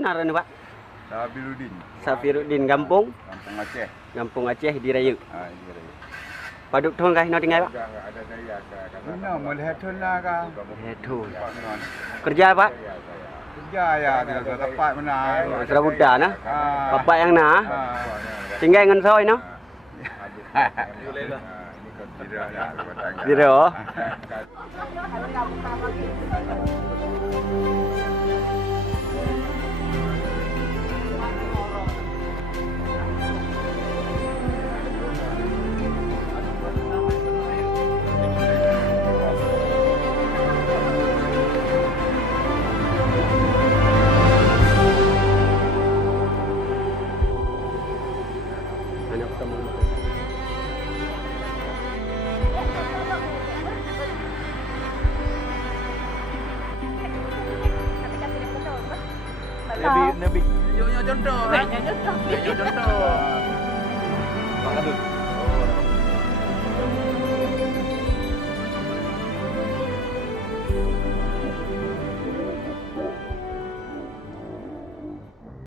ngaran Pak? Sabiruddin. Safiruddin Kampung Aceh. Kampung Aceh di Raya. Di Raya. Paduk thôn kah no tinggal Pak? Enggak ada saya Ini melihat lah kah? Itu. Kerja Pak? Kerja ya di tempat mana? Serabutan nah. Bapak yang nah. Tinggal dengan soi no. Biro. Nabi. Yo contoh.